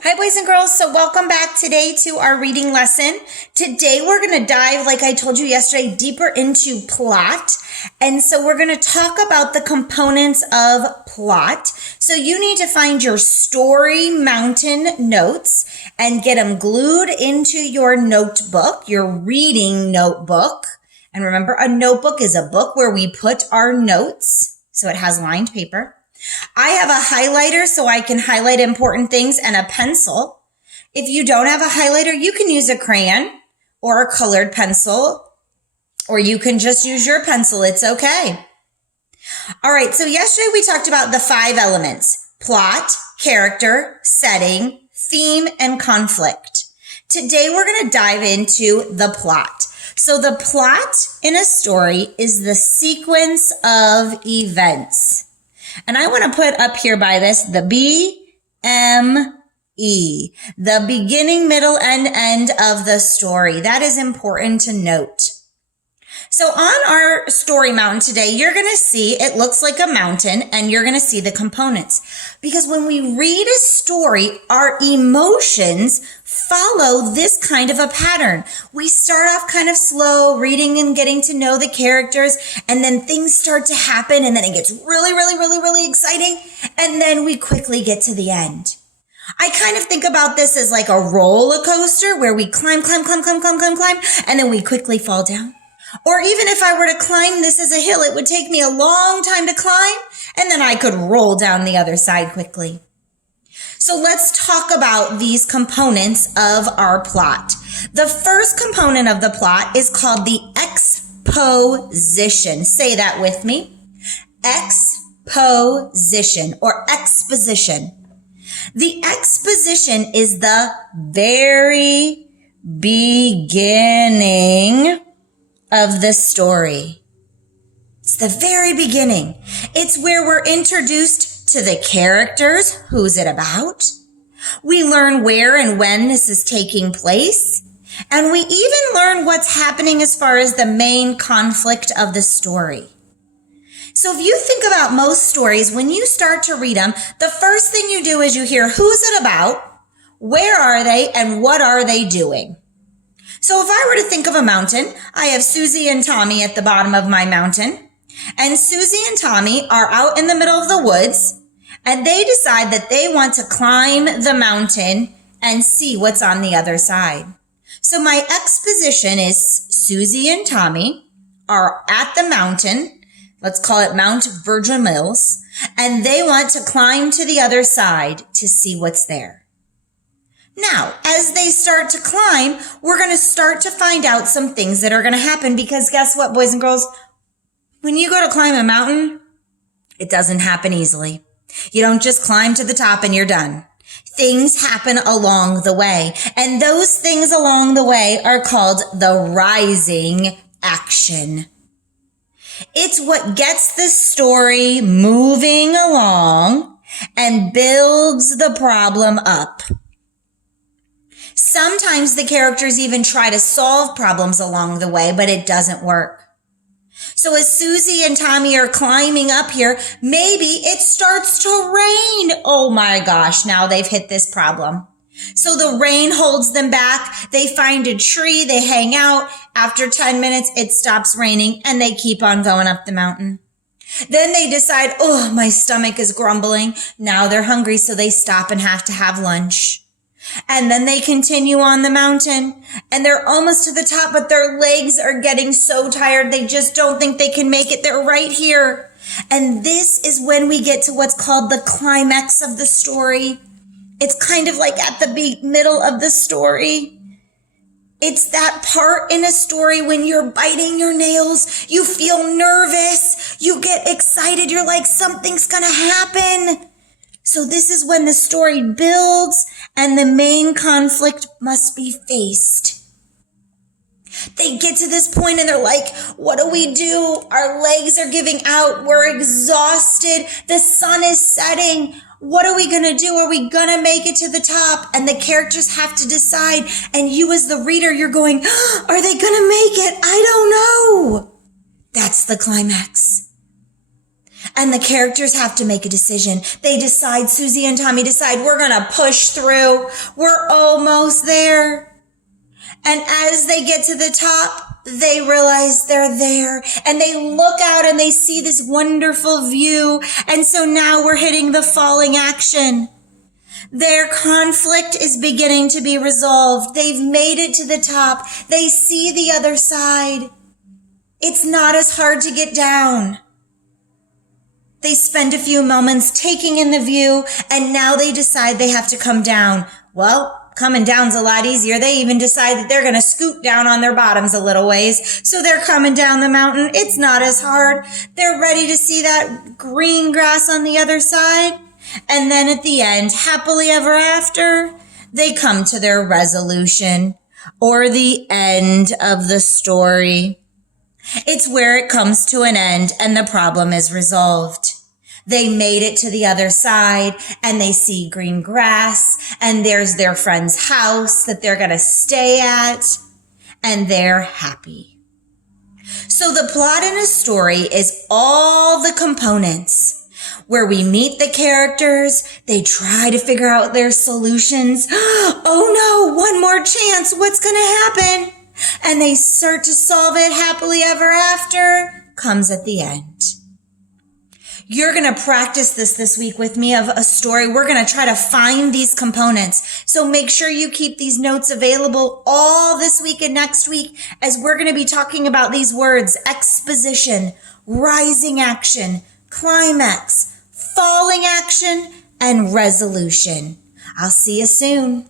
Hi, boys and girls. So welcome back today to our reading lesson. Today, we're going to dive, like I told you yesterday, deeper into plot. And so we're going to talk about the components of plot. So you need to find your story mountain notes and get them glued into your notebook, your reading notebook. And remember, a notebook is a book where we put our notes. So it has lined paper. I have a highlighter so I can highlight important things and a pencil. If you don't have a highlighter, you can use a crayon or a colored pencil, or you can just use your pencil. It's okay. All right. So yesterday we talked about the 5 elements: plot, character, setting, theme, and conflict. Today we're going to dive into the plot. So the plot in a story is the sequence of events. And I want to put up here by this, the BME, the beginning, middle, and end of the story. That is important to note. So on our story mountain today, you're going to see, it looks like a mountain, and you're going to see the components. Because when we read a story, our emotions follow this kind of a pattern. We start off kind of slow, reading and getting to know the characters, and then things start to happen, and then it gets really exciting, and then we quickly get to the end. I kind of think about this as like a roller coaster where we climb, and then we quickly fall down. Or even if I were to climb this as a hill, it would take me a long time to climb, and then I could roll down the other side quickly. So let's talk about these components of our plot. The first component of the plot is called the exposition. Say that with me. Exposition or exposition. The exposition is the very beginning of the story. It's the very beginning. It's where we're introduced to the characters. Who's it about? We learn where and when this is taking place. And we even learn what's happening as far as the main conflict of the story. So if you think about most stories, when you start to read them, the first thing you do is you hear, who's it about? Where are they? And what are they doing? So if I were to think of a mountain, I have Susie and Tommy at the bottom of my mountain. And Susie and Tommy are out in the middle of the woods, and they decide that they want to climb the mountain and see what's on the other side. So my exposition is Susie and Tommy are at the mountain. Let's call it Mount Virgin Mills. And they want to climb to the other side to see what's there. Now, as they start to climb, we're going to start to find out some things that are going to happen, because guess what, boys and girls? When you go to climb a mountain, it doesn't happen easily. You don't just climb to the top and you're done. Things happen along the way, and those things along the way are called the rising action. It's what gets the story moving along and builds the problem up. Sometimes the characters even try to solve problems along the way, but it doesn't work. So as Susie and Tommy are climbing up here, maybe it starts to rain. Oh my gosh, now they've hit this problem. So the rain holds them back. They find a tree, they hang out. After 10 minutes, it stops raining, and they keep on going up the mountain. Then they decide, oh, my stomach is grumbling. Now they're hungry, so they stop and have to have lunch. And then they continue on the mountain, and they're almost to the top, but their legs are getting so tired, they just don't think they can make it. They're right here. And this is when we get to what's called the climax of the story. It's kind of like at the middle of the story. It's that part in a story when you're biting your nails, you feel nervous, you get excited, you're like, something's gonna happen. So this is when the story builds and the main conflict must be faced. They get to this point and they're like, what do we do? Our legs are giving out. We're exhausted. The sun is setting. What are we going to do? Are we going to make it to the top? And the characters have to decide. And you as the reader, you're going, are they going to make it? I don't know. That's the climax. And the characters have to make a decision. They decide, Susie and Tommy decide, we're going to push through. We're almost there. And as they get to the top, they realize they're there. And they look out and they see this wonderful view. And so now we're hitting the falling action. Their conflict is beginning to be resolved. They've made it to the top. They see the other side. It's not as hard to get down. They spend a few moments taking in the view, and now they decide they have to come down. Well, coming down's a lot easier. They even decide that they're going to scoot down on their bottoms a little ways. So they're coming down the mountain. It's not as hard. They're ready to see that green grass on the other side. And then at the end, happily ever after, they come to their resolution or the end of the story. It's where it comes to an end and the problem is resolved. They made it to the other side and they see green grass and there's their friend's house that they're going to stay at and they're happy. So the plot in a story is all the components where we meet the characters, they try to figure out their solutions. Oh no, one more chance, what's going to happen? And they start to solve it happily ever after, comes at the end. You're going to practice this week with me of a story. We're going to try to find these components. So make sure you keep these notes available all this week and next week as we're going to be talking about these words: exposition, rising action, climax, falling action, and resolution. I'll see you soon.